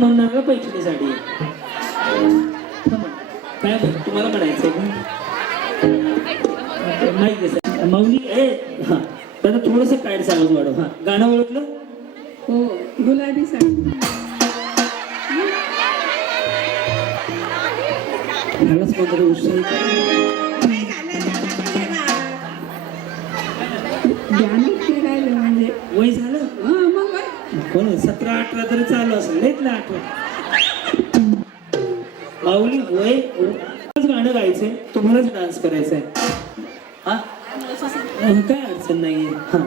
म्हणणार का पैठणी साडी काय तुम्हाला म्हणायचंय का माहिती आहे माऊली ए हा त्याला थोडंसं कायड सांगत वाढव हा गाणं ओळखलं हो गुलाबी साडी ह्यालाच कोणतरी उत्साही म्हणजे वय झालं मग कोण 17-18 तरी चालू असेल नाहीत ना 18 माऊली वय गाणं गायचंय तुम्हालाच डान्स करायचंय हा काय अडचण नाहीये हा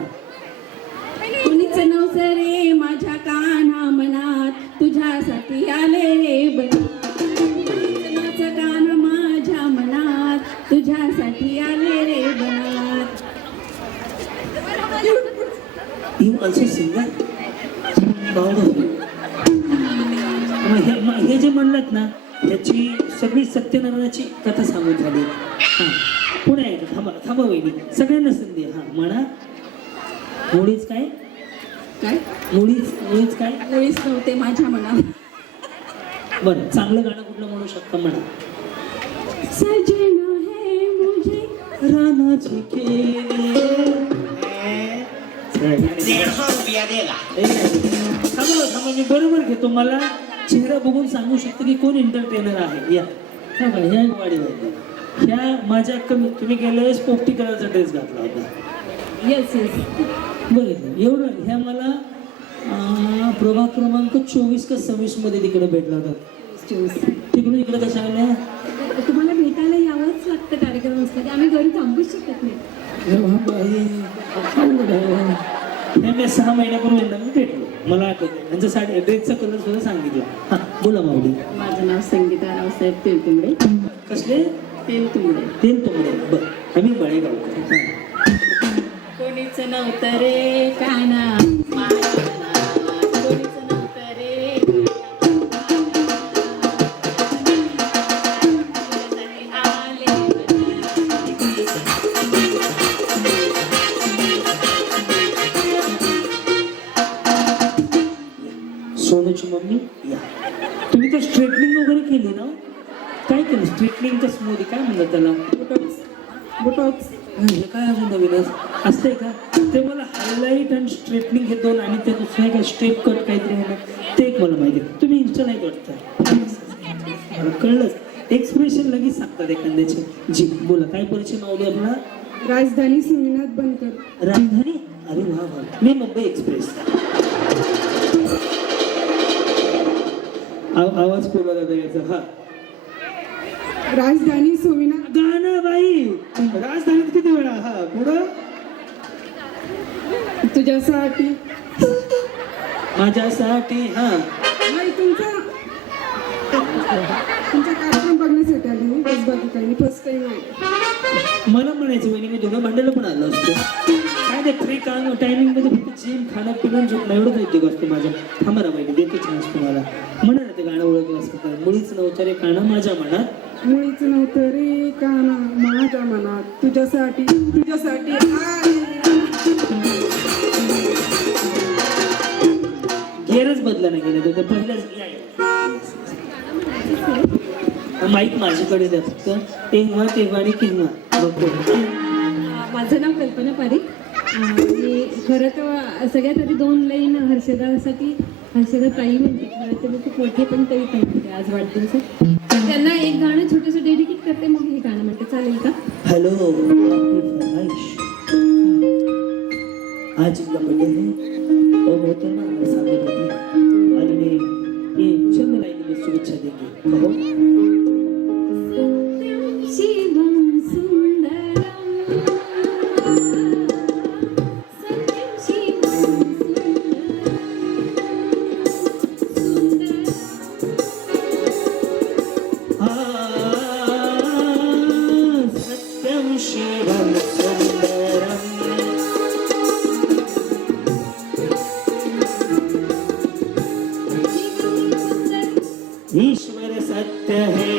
कुणीच नव्हतं रे माझ्या काना मनात तुझ्यासाठी आले रे कुणीच कान माझ्या मनात तुझ्यासाठी आले रे बनात You also singer? हे जे म्हणलात ना त्याची सगळी सत्यनारायणाची कथा सांगून झाली हा पुढे आहे थांबा थांबा वहिनी सगळ्यांना संधी हा म्हणा मुळीच काय काय मुळीच काय मुळीच नव्हते माझ्या मनात बरं चांगलं गाणं कुठलं म्हणू शकता म्हणा सजना है मुझे रानाची केली थांबा मी बरोबर घेतो मला चेहरा बघून सांगू शकतो की कोण एंटरटेनर आहे या ह्या वाडी ह्या माझ्या कमी तुम्ही गेल्या वेळेस पोपटी कलरचा ड्रेस घातला होता येस येस बघितलं एवढं ह्या मला प्रभाग क्रमांक 24 का 26 मध्ये तिकडे भेटला होता तिकडून इकडे कशा आल्या तुम्हाला भेटायला यावंच लागतं कार्यक्रम असला की आम्ही घरी थांबूच शकत नाही मी 6 महिन्यापूर्वी एकदा मी भेटलो मला आठवतं त्यांच्या साडी ड्रेसचा कलर सुद्धा सांगितला हा बोला माऊली माझं नाव संगीता रावसाहेब तेलतुंबडे कसले तेलतुंबडे बरं आम्ही बळेगावकर कोणीच नव्हतं रे काना कोणीच नव्हतं रे सोनूची मम्मी या तुम्ही तर स्ट्रेटनिंग वगैरे केली ना काय केलं स्ट्रेटनिंग का स्मूदी काय म्हणतात त्याला बुटॉक्स हे काय अजून नवीनच असतंय का ते मला हायलाईट आणि स्ट्रेटनिंग हे दोन आणि ते दुसरं काय स्टेप कट काहीतरी आहे ना ते एक मला माहिती तुम्ही इन्स्टा नाही वाटतं मला कळलंच एक्सप्रेशन लगेच सांगतात एखाद्याचे जी बोला काय परिचय मावली आपला राजधानी सोमनाथ बनकर राजधानी अरे वा वा मी मुंबई एक्सप्रेस आवाज बोला दादा याचा हा राजधानी सोमनाथ गाणं बाई राजधानीत किती वेळा हा पुढं तुझ्यासाठी माझ्यासाठी हा नाही तुमचा कार्यक्रम बघण्यासाठी आली मी बस बाकी काही फर्स्ट टाइम आहे मला म्हणायचं वहिनी मी दोघं भांड्याला पण आलो असतो काय ते फ्री काम टायमिंग मध्ये फक्त जिम खाणं पिणं झोपणं एवढंच उद्योग असतो माझ्या थांबा वहिनी देतो चान्स तुम्हाला म्हणा ना ते गाणं ओळखलं असतं मुळीच नव्हतं रे काना माझ्या मनात मुळीच नव्हतं रे काना माझ्या मनात तुझ्यासाठी गेरच बदला नाही गेलं तर पहिल्याच माईक माझ्याकडे द्या फक्त तेव्हा आणि किंवा माझं नाव कल्पना पारिक आणि खरं तर सगळ्यात आधी 2 लाईन हर्षदासाठी हर्षदा ताई म्हणते खरं तर मी खूप मोठे पण ताई म्हणते आज वाढदिवसात त्यांना एक गाणं छोटंसं डेडिकेट करते मग हे गाणं म्हणते चालेल का हेलो आज का बर्थडे है और होते ना सांगत होती आणि मी ये चंद लाईन में शुभेच्छा देंगे कहो शिवम सुंदरम सत्यम शिवम सुंदरम ईश्वर सत्य है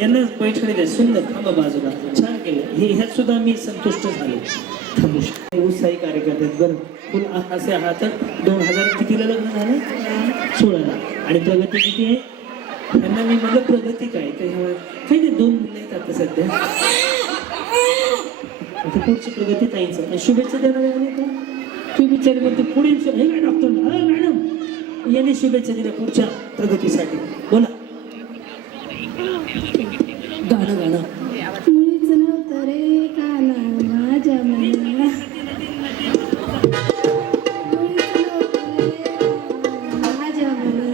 यांना पैठणी द्या. सुंदर, थांबा बाजूला, छान केलं हे. ह्यात सुद्धा मी संतुष्ट झालो. थांबू शकतो. उत्साही कार्यकर्ते आहेत बरं. फुल असे आहात तर 2000 कितीला लग्न झालं? 16ला. आणि प्रगती किती आहे? त्यांना मी म्हटलं प्रगती काय तर काही नाही, 2 मुलं आहेत आता सध्या. आता पुढची प्रगती ताईंचं. आणि शुभेच्छा देणार आहे का? तू विचार म्हणते पुढे हे काय डॉक्टर मॅडम यांनी शुभेच्छा दिल्या पुढच्या प्रगतीसाठी. बोला गाणं गाणं. मुळीच नव्हतं रे काना माझ्या मना, मुळीच नव्हतं रे माझ्या मना,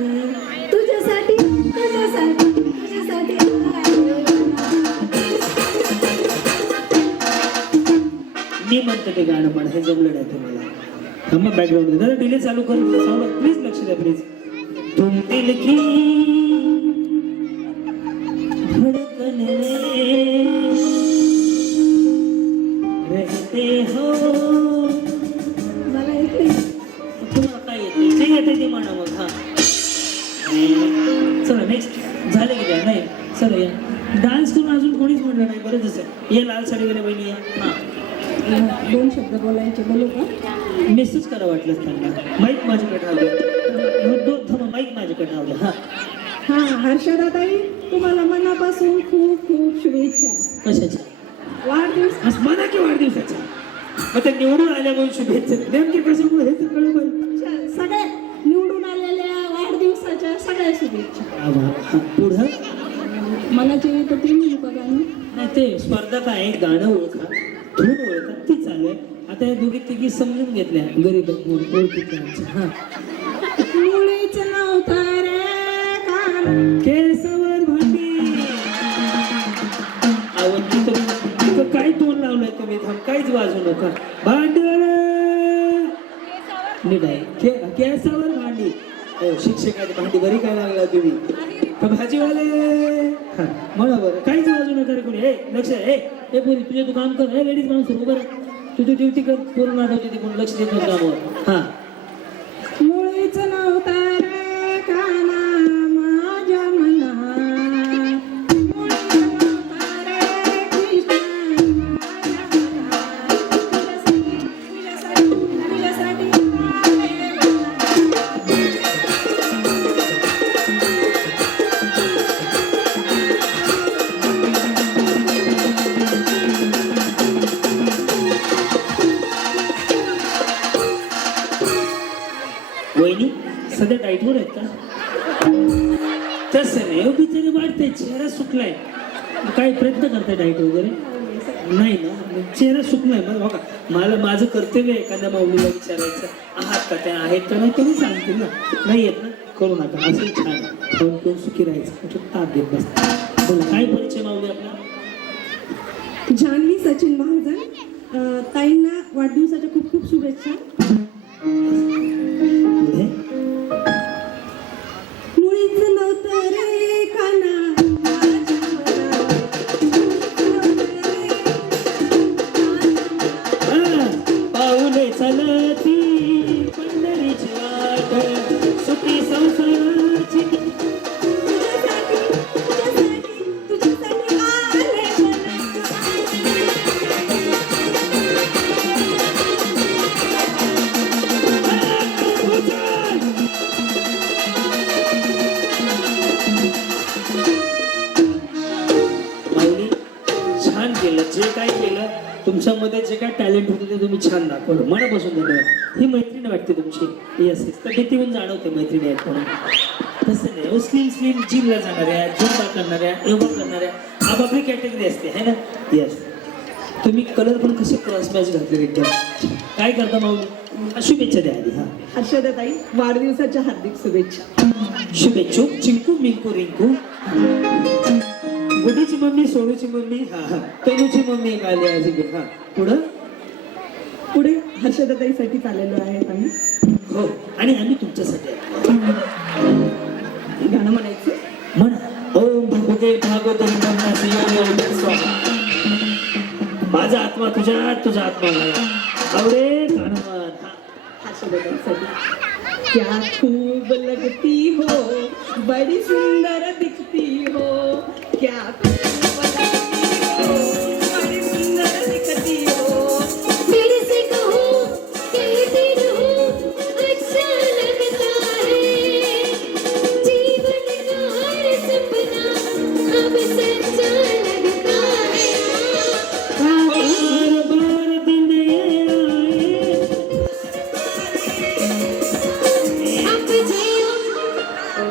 तुझ्यासाठी तुझ्यासाठी तुझ्यासाठी मी म्हणतो ते गाणं पण हे जमलं नाही तुम्हाला. थांबा बॅकग्राऊंड जरा डिले चालू कर. प्लीज लक्ष द्या प्लीज. तुम दिल की धड़कन में रहते हो. मला येते. तुम्हाला काय येते? जे येते ते म्हणा मग. हा चला नेक्स्ट. झालं की काय? नाही चला या. डान्स करून अजून कोणीच म्हणलं नाही. बरं जसं ये लाल साडी गेल्या बहिणी या. हां 2 शब्द बोलायचे, बोलू का? मेसेज करा वाटलं त्यांना. माईक माझ्याकडे थांबा. माईक माझ्याकडे ठेवलं. हां हा हर्षदाताई, तुम्हाला मनापासून खूप खूप शुभेच्छा. कशाच्या? वाढदिवस. आज म्हणा की वाढदिवसाच्या. मग ते निवडून आल्यामुळे शुभेच्छा. नेमके कशामुळे हे तर कळलं पाहिजे. सगळे निवडून आलेल्या वाढदिवसाच्या सगळ्या शुभेच्छा. पुढं मनाची तर 3 मिनिटं गाणं. नाही ते स्पर्धा काय गाणं ओळखा, धून ओळखा, ती चालू आहे. आता या दोघी तिघी समजून घेतल्या गरीब ओळखीच्या आमच्या. हां मुळीच नव्हता रे काना. केसावर भांडी आवडली तर तिथं काय तोंड लावलंय तुम्ही? थांब, काहीच वाजू नका. भांडवल नीट आहे. केसावर भांडी. शिक्षकाची भांडी बरी काय लागला तुम्ही? का भाजीवाले? हा म्हणा बरं. काहीच वाजू नका रे कोणी. हे लक्ष आहे. हे पोरी तुझे तू काम कर. हे लेडीज माणूस बरं तुझी ड्युटी कर. पूर्ण नाटवते ती कोण लक्ष देत नव्हतं कामावर. हां मुळीच नव्हता रे काना माझ्या मना, मुळीच नव्हता रे कृष्णा माझ्या मना, तुझ्यासाठी तुझ्यासाठी वहिनी सध्या डाईटवर आहेत का? तसं नाही हो, बिचारी वाढते. चेहरा सुकलाय. काय प्रयत्न करताय डाईट वगैरे? नाही ना, चेहरा सुकलाय. मग बघा मला माझं कर्तव्य एखाद्या माऊलीला विचारायचं आहात का, त्या आहेत का नाही तुम्ही सांगतील ना. नाही येत ना, करू नका. असं छान खाऊन पिऊन सुखी राहायचं. कुठं ताप देत बसता. बोला काय परिचय माऊली आपला? जान्हवी सचिन महाजन. ताईंना वाढदिवसाच्या खूप खूप शुभेच्छा. पुढे मुळीच नव्हतं रे काना माझ्या मना, पाऊले चलती पंढरीची वाट, सुखी संसाराची तुझ्यासाठी तुझ्यासाठी तुझ्यासाठी आले माऊली छान केलं. जे काय केलं तुमच्यामध्ये जे काय टॅलेंट होतं ते तुम्ही छान दाखवलं. मनापासून धन्यवाद. ही मैत्रीण वाटते तुमची. येस येस तर भीती होऊन जाणवते मैत्रिणी आहेत म्हणून. तसं नाही. स्लिम स्लिम जिमला जाणाऱ्या, झुंबा करणाऱ्या, योगा करणाऱ्या आपापली कॅटेगरी असते है ना. येस तुम्ही कलर पण कसे क्रॉस मॅच घातले एकदम. काय करता माऊली? शुभेच्छा द्या आधी. हां हर्षदाताई, वाढदिवसाच्या हार्दिक शुभेच्छा. शुभेच्छुक चिंकू मिंकू रिंकू. गुडीची मम्मी, सोनूची मम्मी, हा हा तनूची मम्मी एक आली आज इथे. हा पुढं पुढे हर्षदाताईसाठी चाललेलो आहे आम्ही. हो आणि आम्ही तुमच्यासाठी आलो. गाणं म्हणायचं. म्हणा ओम भगवते भागवते ब्रह्मासी योगी स्वाहा. माझा आत्मा तुझ्या, तुझा आत्मा मला आवडे गाणं म्हण. हर्षदासाठी. क्या खूब लगती हो, बड़ी सुंदर दिखती हो, क्या खूब लगती हो, बड़ी सुंदर दिखती हो. मेरे से कहो कहती रहूं अच्छा लगता है जीवन का हर सपना अब सच्चा लगता है बार बार दिन ये आए. अब जियो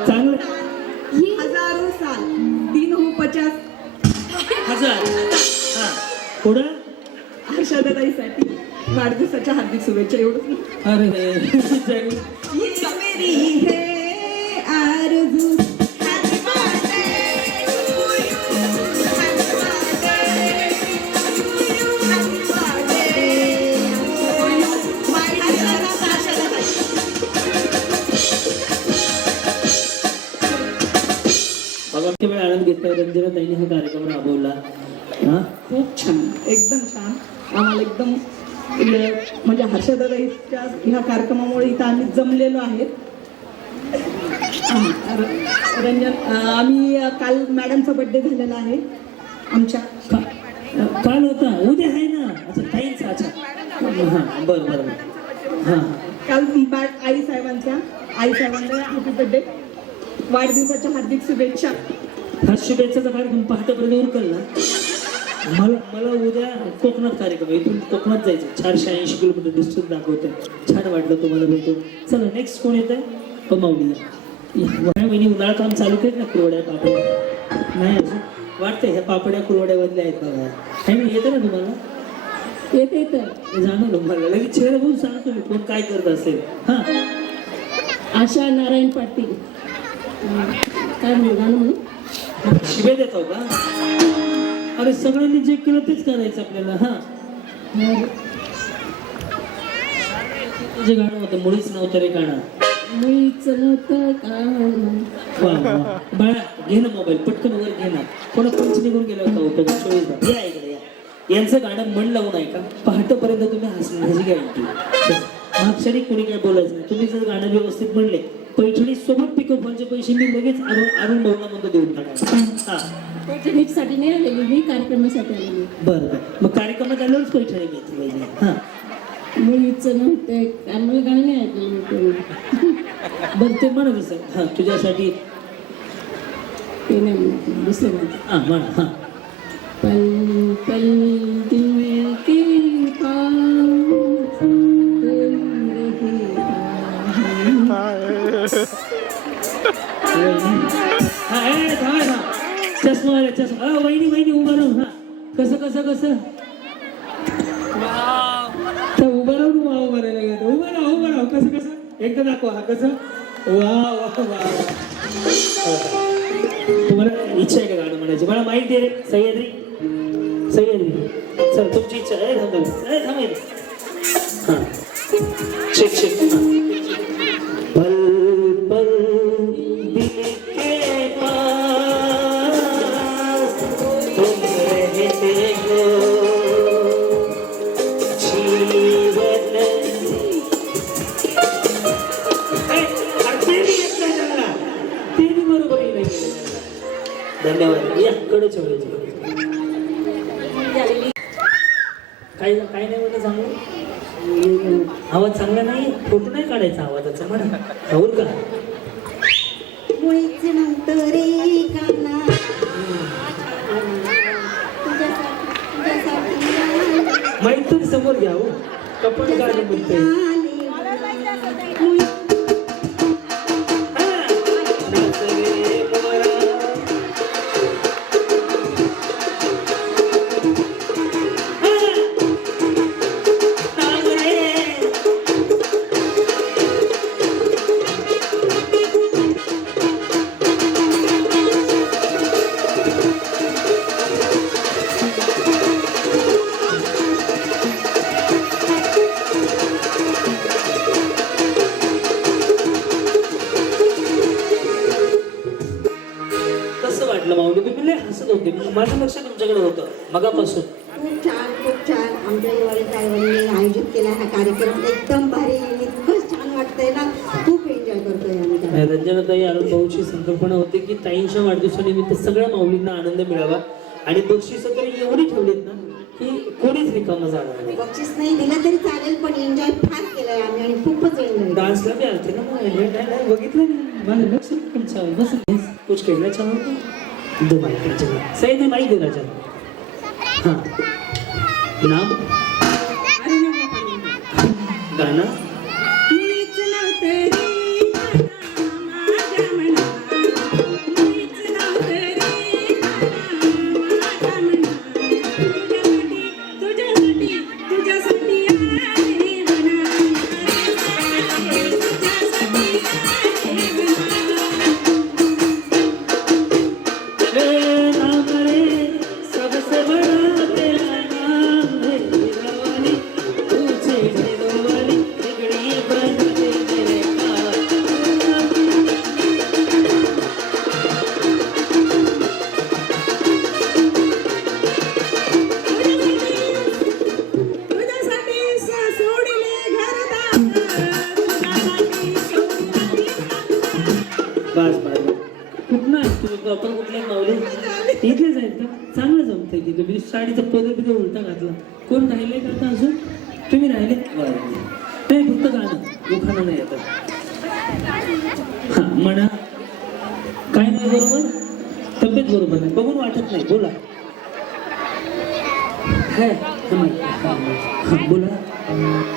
चांगलं. ये हजारों साल 350 हजार. हा पुढं. हर्षदाताईसाठी वाढदिवसाच्या हार्दिक शुभेच्छा. एवढंच. अरे ये मेरी है आरज़ू. Happy birthday to you. Happy birthday to you. Happy birthday to you. My हर्षदाताई. बघा किती वेळ आनंद घेतला रंजनाताईने हा कार्यक्रम राबवला. हा खूप छान, एकदम छान. आम्हाला एकदम म्हणजे हर्षदाताईच्या ह्या कार्यक्रमामुळे इथं आम्ही जमलेलो आहेत. रंजन आम्ही काल मॅडमचा बर्थडे झालेला आहे आमच्या. काल होता उद्या आहे ना. अच्छा ताईंचा. अच्छा हां बरं बरं हां काल आई साहेबांना हॅपी बर्थडे, वाढदिवसाच्या हार्दिक शुभेच्छा. हा शुभेच्छाचा कार्यक्रम पहाटेपर्यंत उरकल ना. मला उद्या कोकणात कार्यक्रम आहे. इथून कोकणात जायचं 480 किलोमीटर डिस्टन्स दाखवते. छान वाटलं तुम्हाला भेटून. चला नेक्स्ट कोण येत आहे. माऊली महिने उन्हाळा काम चालू केलं ना. कुरवड्या पापड्या नाही अजून वाटतंय ह्या पापड्या कुरवड्या बदल्या आहेत बघा. काही नाही येतं ना तुम्हाला. येते तर हे जाणवलं मला. लगेच चेहरा बघून सांगतो मी कोण काय करत असेल. हां आशा नारायण पाटील. काय म्हणू गाणं म्हणू. शिव्या देतो का. अरे सगळ्यांनी जे केलं तेच करायचं आपल्याला. हां जे गाणं होतं मुळीच नव्हतं रे गाणं. मुळीच नव्हतं गाणं. वा वा बाळा घे ना मोबाईल पटकन वर घे ना. कोणा पंच निघून गेला होता उपयोग 24 तास. या इकडे या. यांचं गाणं मन लावून ऐका. पहाटेपर्यंत तुम्ही हसण्याची गॅरंटी. मागच्याने कोणी काय बोलायचं नाही. तुम्ही जर गाणं व्यवस्थित म्हणले पैठणी सोबत पिकअपचे पैसे मी लगेच अरुण भाऊला मध्ये देऊन टाका. हां पैठणीसाठी नाही आलेली मी, कार्यक्रमासाठी आलेली. बरं बरं मग कार्यक्रमात आल्यावरच पैठणी मिळते पाहिजे. हां मुळीच नव्हतं आम्हाला गाणं नाही ऐकलं. बरं ते म्हणत असेल. हां तुझ्यासाठी ते नाही म्हणत, दुसरं म्हणत. हां म्हणा. हां पल पल दिल के पास चष्मा चष्मा. वहिनी उभा राहून. हा कसं कसं कसं उभं राहून वा उभं राहिलं. उभं राहू कसं कसं एकदा दाखवा. हा कसं वा वा वा. तुम्हाला इच्छा आहे का गाणं म्हणायची. मला माहिती आहे रे. सह्याद्री चल तुमची इच्छा आहे. थांबाय. हां शिक पल पल दिल के पास तुम रहते हो जीवन. ते बी बरोबर नाही. धन्यवाद. याकडे ठेवायचे. काय नाही म्हणजे चांगलं आवाज चांगला नाही. फोटो नाही काढायचा आवाजाचा म्हणा. होईल का. मुळीच नव्हतं रे गाणं माहित तरी समोर घ्या. हो कपड गाणं बोलतोय. माझं लक्ष तुमच्याकडे होतं मगापासून. खूप छान आमच्या दिवाळी साहेबांनी आयोजित केला हा कार्यक्रम. एकदम भारी. इतकं रंजनाताई आनंद भाऊची संकल्पना होती की ताईंच्या वाढदिवसानिमित्त सगळ्या माऊलींना आनंद मिळावा आणि बक्षिसं तरी एवढी ठेवलीत ना की कोणीच रिकामं जाणार नाही. बक्षीस नाही दिलं तरी चालेल पण एन्जॉय फार केलंय आम्ही आणि खूपच एन्जॉय. डान्सला मी आलते ना मग नाही बघितलं नाही माझं लक्ष तुमच्यावर बस कुछ खेळला चाहून दो माईक सही नाही माईक दे राजा. हां नाम गाणं मीच नव्हते रे माझ्या मना, मीच नव्हते रे माझ्या मना, तुझ्यासाठी तुझ्यासाठी आले मना, तुझ्यासाठी आले रे नाम रे सबसे बड़ा तेरा नाम है हीरावाली तुझे हीरोवाली बिगड़ी बन दे मेरे तुझ्यासाठी सोडले घरदार, तुझ्यासाठी सोडले बस बस कुठं आहे तुम्ही प्रॉपर कुठले मावले इथलेच आहेत का चांगलं जमतंय की तुम्ही साडीचा पदर उलटा घातला कोण राहिले का आता अजून तुम्ही राहिले नाही फक्त गाणं दुखाणं नाही आता हां म्हणा काय नाही बरोबर तब्येत बरोबर नाही बघून वाटत नाही बोला हां बोला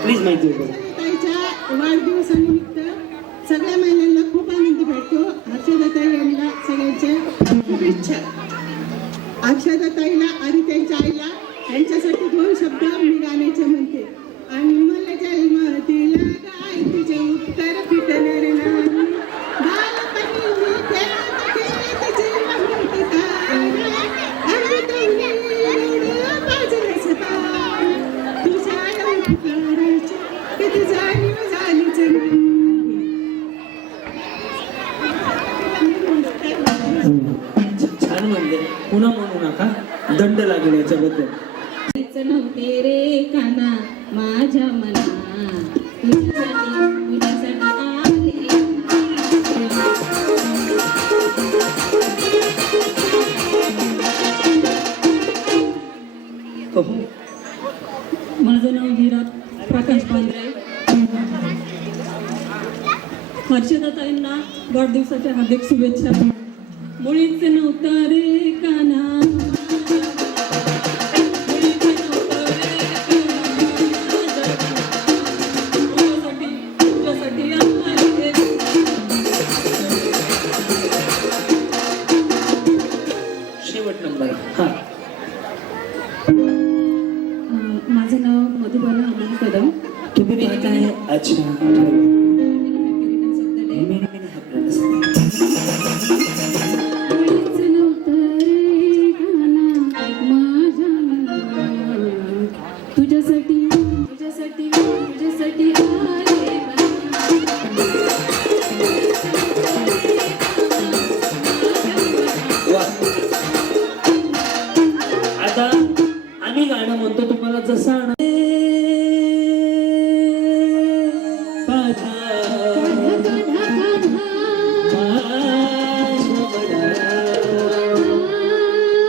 प्लीज माहिती होतं ताईच्या वाढदिवसानिमित्त सगळ्या महिलांना खूप आनंद भेटतो. हर्षदाताई यांना सगळ्यांच्या शुभेच्छा. हर्षदाताईला आणि त्यांच्या आईला यांच्यासाठी 2 शब्द मी गाण्याचे म्हणते. आणि मला जन्म दिला गाय तुझे उत्तर फिटणार नाही, बालपणी मी खेळत खेळत जीवन होते तारा, अमृतवणी रडू बाजूला सतारा, तुझ्या लवकराच्या कधी जाणीव झालीच नाही. छान म्हणले पुन्हा म्हणू नका दंड लागेल याच्याबद्दल. नव्हते रे काना माझ्या मना, तुझ्यासाठी आले. माझं नाव वीरा प्रकाश पांढरे. हर्षदाताईंना वाढदिवसाच्या हार्दिक शुभेच्छा. मुळीच नव्हतं रे काना, मुळीच नव्हतं रे काना, तुझ्यासाठी आले. शेवट नंबर हां माझं नाव मधुबाला अमोल कदम. तुम्ही पाहताय अच्छा मुळीच नव्हतं रे काना माझ्या मना, तुझ्यासाठी तुझ्यासाठी तुझ्यासाठी आले वा आता आम्ही गाणं म्हणतो तुम्हाला जसं आण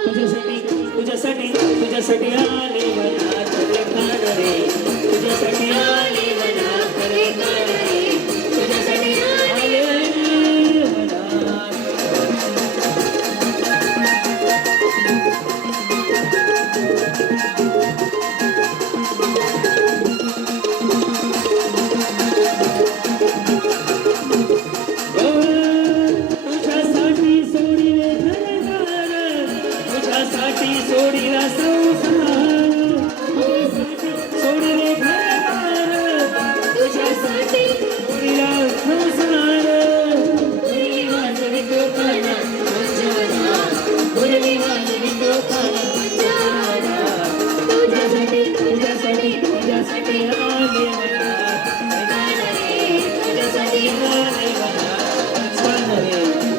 तुझ्यासाठी तुझ्यासाठी आले मला खरे काढरे, तुझ्यासाठी आले मला खरे काढरे, तुझ्यासाठी आले मला. तुझ्यासाठी सोडिले घरदार, तुझ्यासाठी सोडिला संसार, सोडिले घरदार, तुझ्यासाठी सोडिला संसार. मुरली वाजवी दोकाना मंजूरा, मुरली वाजवी दोकाना मंजूरा, तुझ्यासाठी तुझ्यासाठी तुझ्यासाठी आले मला तुझ्यासाठी आले मला छान रे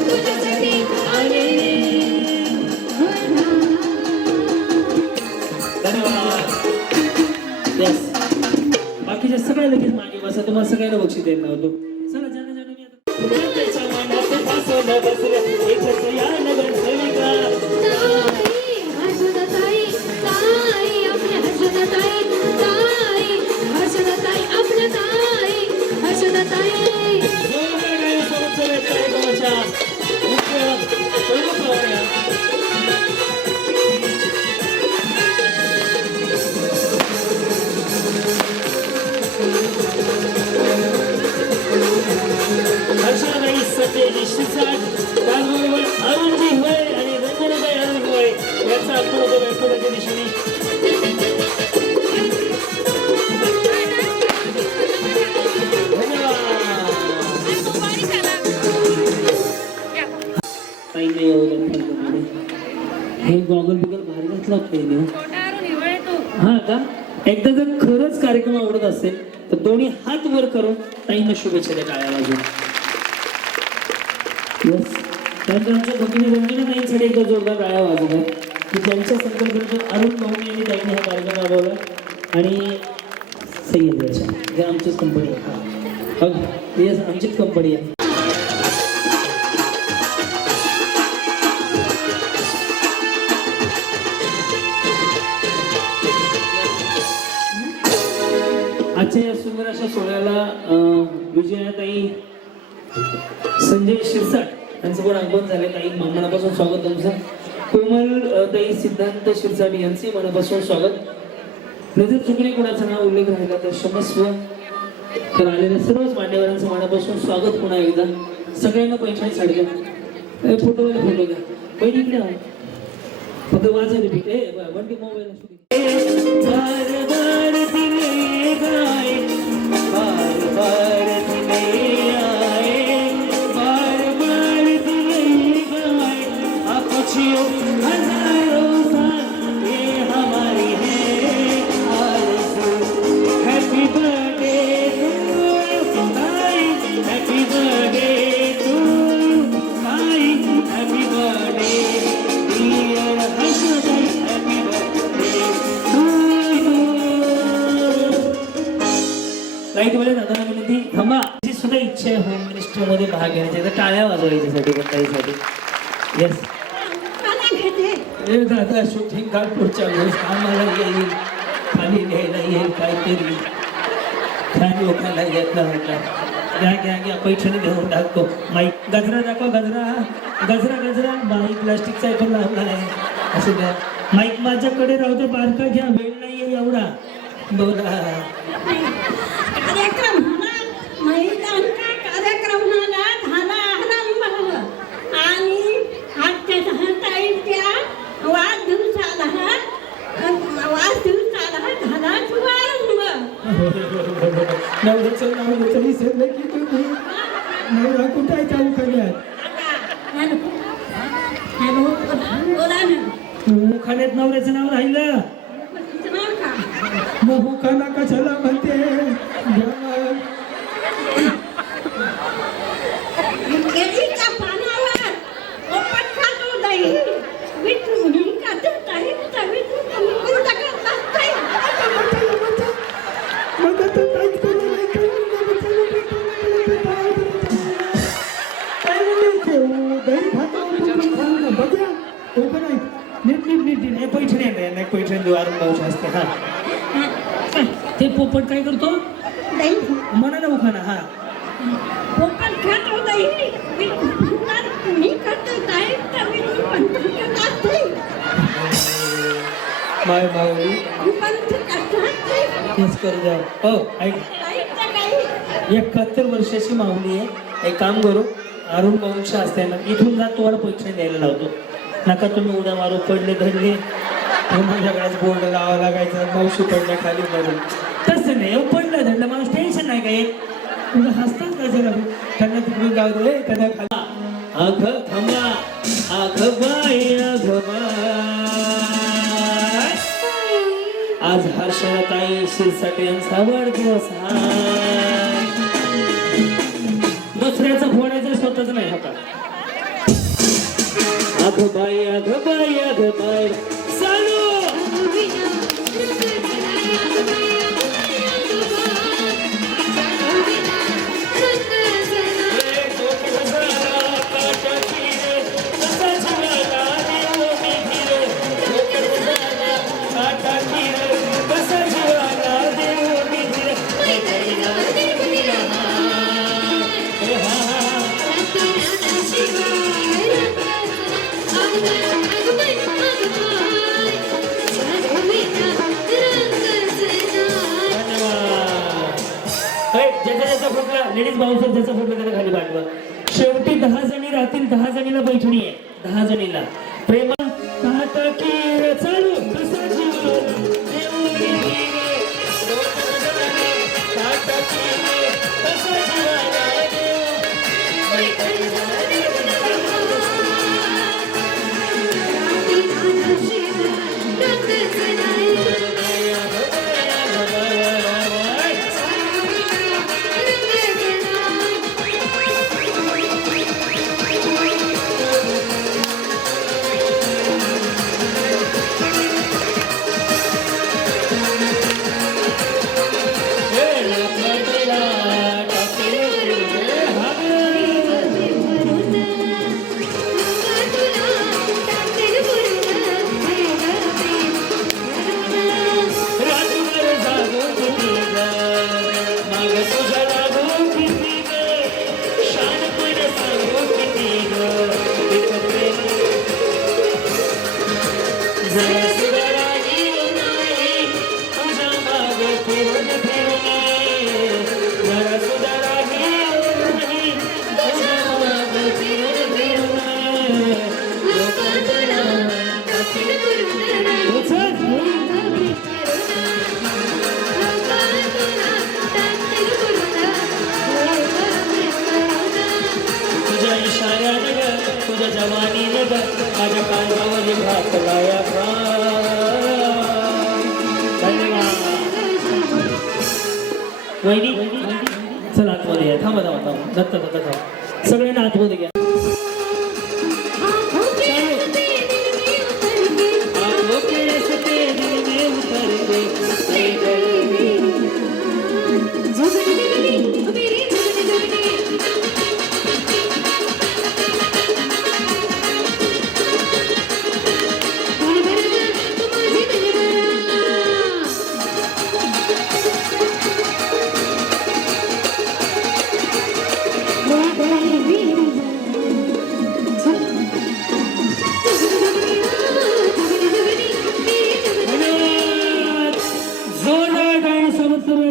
तुझ्यासाठी आले. धन्यवाद. येस बाकीच्या सगळ्या लगेच मागे बसा तुम्हाला सगळ्यांना बक्षीस द्यायला होतो. चला ज्यांना ज्यांना मी आता त्याच्या मनात फासवलं बसलं एकच या नगर सेविका ताई हर्षदाताई ताई आपल्या हर्षदाताई ताई हर्षदाताई आपल्या ताई हर्षदाताई हर्षदाई सतेजी शिरसाट त्याचबरोबर अरुणजी होय आणि रंजनताई अरुण होय याचा अपूर्व व्यापाराच्या दिशेने हे गॉगल बिगल भारी घातला पहिले हा का एकदा जर खरंच कार्यक्रम आवडत असेल तर दोन्ही हात वर करून ताईंना शुभेच्छा द्या टाळ्या वाजवून यस त्यानंतर आमच्या भगिनी रंजना ताईंसाठी एकदा जोरदार टाळ्या वाजवल्या की त्यांच्या संकल्पनेतून अरुण भाऊनी यांनी ताईंनी हा कार्यक्रम राबवला आणि सय्यद याच्या हे आमचीच कंपनी आहे येस आमचीच कंपनी आहे आजच्या या सुंदर अशा सोहळ्याला विजयाताई संजय शिरसाट यांचं पण आगमन झाले ताई मनापासून स्वागत तुमचं कोमल ताई सिद्धांत शिरसाट यांचे मनापासून स्वागत नजर चुकणे कोणाचं नाव उल्लेख राहिला तर क्षमस्व तर आलेल्या सर्वच मान्यवरांचं मनापासून स्वागत पुन्हा एकदा सगळ्यांना पैशाने साडी द्या फोटोवाले फोटो घ्या पहिली इकडे फक्त वाचा रिपीट वनटी मोबाईल लाईटवाले दादा विनंती थांबा जी सुद्धा इच्छा आहे होम मिनिस्टर मध्ये भाग घेण्याची तर टाळ्या वाजवायच्यासाठी पण ताईसाठी येस दादा शूटिंग काढ पुढच्या वेळेस आम्हाला येईल खाली घ्यायला येईल काहीतरी छान लोकांना येतला होता घ्या घ्या घ्या पैठणी देऊन टाकतो माईक गजरा दाखवा गजरा गजरा गजरा माईक प्लास्टिकचा पण लावला आहे असं द्या माईक माझ्याकडे राहू दे बारका घ्या वेळ नाहीये एवढा बोला कार्यक्रम महिलांचा कार्यक्रमाला झाला आरंभ आणि आजच्या ताईच्या वाढदिवसाला झाला शुभारंभ नवऱ्याचं नाव घेतलं विसरलं की तुम्ही नवरा कुठे आहे त्या उखाण्यात बोला ना उखाण्यात नवऱ्याचं नाव राहिलं मग उखाणा कशाला म्हणते केळीच्या पानावर पोपट खातो दही विठुनी खातो दही चवीत मुकुंद करतात काही मग आता काहीच करू नाही दही खातो बघा ओपन आहे नीट नीट नीट नीट पैठणी नाही पैठणी द्वार पाऊस असते हा ते पोपट काय करतो दही म्हणा ना उखाणा हा पोपट खातो दही विठुनी खातो दही चवीत मुकुंद करतात माय माऊली मुकुंद करतात तेच करू द्या हो ऐक दहीचं काही 71 वर्षाची माऊली आहे एक काम करू अरुण भाऊंच्या असते ना इथून जा तुम्हाला पैसे द्यायला लावतो नका तुम्ही उड्या मारू पडले धरले माझ्याकडेच बोर्ड लावा लागायचं मावशी पडल्या खाली मारून तसं नाही हो पडलं धरलं माणूस टेन्शन नाही काय तुला हसतात कसं लागू त्यांना तिकडून जाऊ दे त्यांना खाला अघ थांबा अघ बाई अघ बाय आज हर्षदाताई शिरसाट यांचा वाढदिवस दुसऱ्याचा फोडायचा स्वतःच नाही होता अघ बाई अघ बाई अघ बाई चालू ज्याचा ज्याचा फुटला लेडीज बाउन्सर ज्याचा फुटला त्याला खाली पाठवा. शेवटी 10 जणी राहतील, 10 जणीला पैठणी आहे, 10 जणीला प्रेमा ताटकीर चालू कसा जीवन देऊ गेली रे. ताटकीर कसा जीवन देऊ. तुझ्या जवानीने ग माझ्या कानावर घातलाया धन्यवाद. वहिनी चला आतमध्ये या. थांबा थांबा थांबा दत्त सगळ्यांना आतमध्ये घ्या.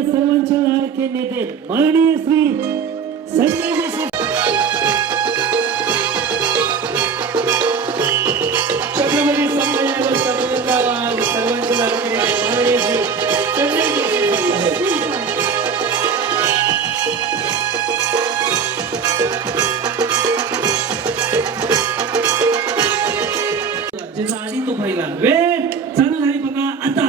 सर्वांच्या लाडके नेते माननीय श्री संजय देशमुख छत्रपती संभाजीनगर सर्वांचे लाडके माननीय श्री संजय देशमुख ज्याचा आधी तो पहिला वेळ चालू झाली बघा आता.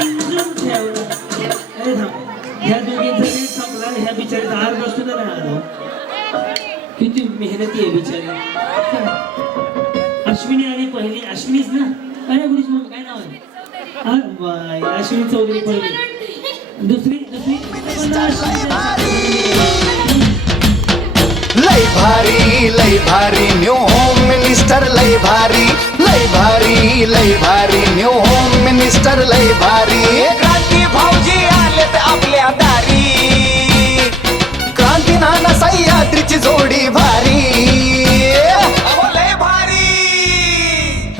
समजून ठेवलं. अरे थांब, ह्या दोघींचा नीट संपला, ह्या बिचारीचा अर्धा सुद्धा नाही आलो. किती मेहनती आहे बिचारी. अश्विनी आणि पहिली अश्विनीच ना. अरे गुरुजी मग काय नाव आहे? अरे बाय, अश्विनी चौधरी पहिली. दुसरी लय भारी न्यू होम मिनिस्टर लय भारी न्यू होम मिनिस्टर लय भारी. क्रांती भाऊजी आलेत आपल्या दारी, क्रांती नाना सह्याद्रीची जोडी भारी.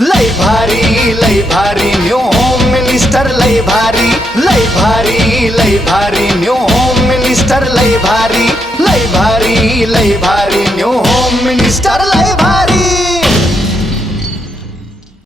लय भारी न्यू होम मिनिस्टर लय भारी न्यू होम मिनिस्टर लय भारी न्यू होम मिनिस्टर लय भारी.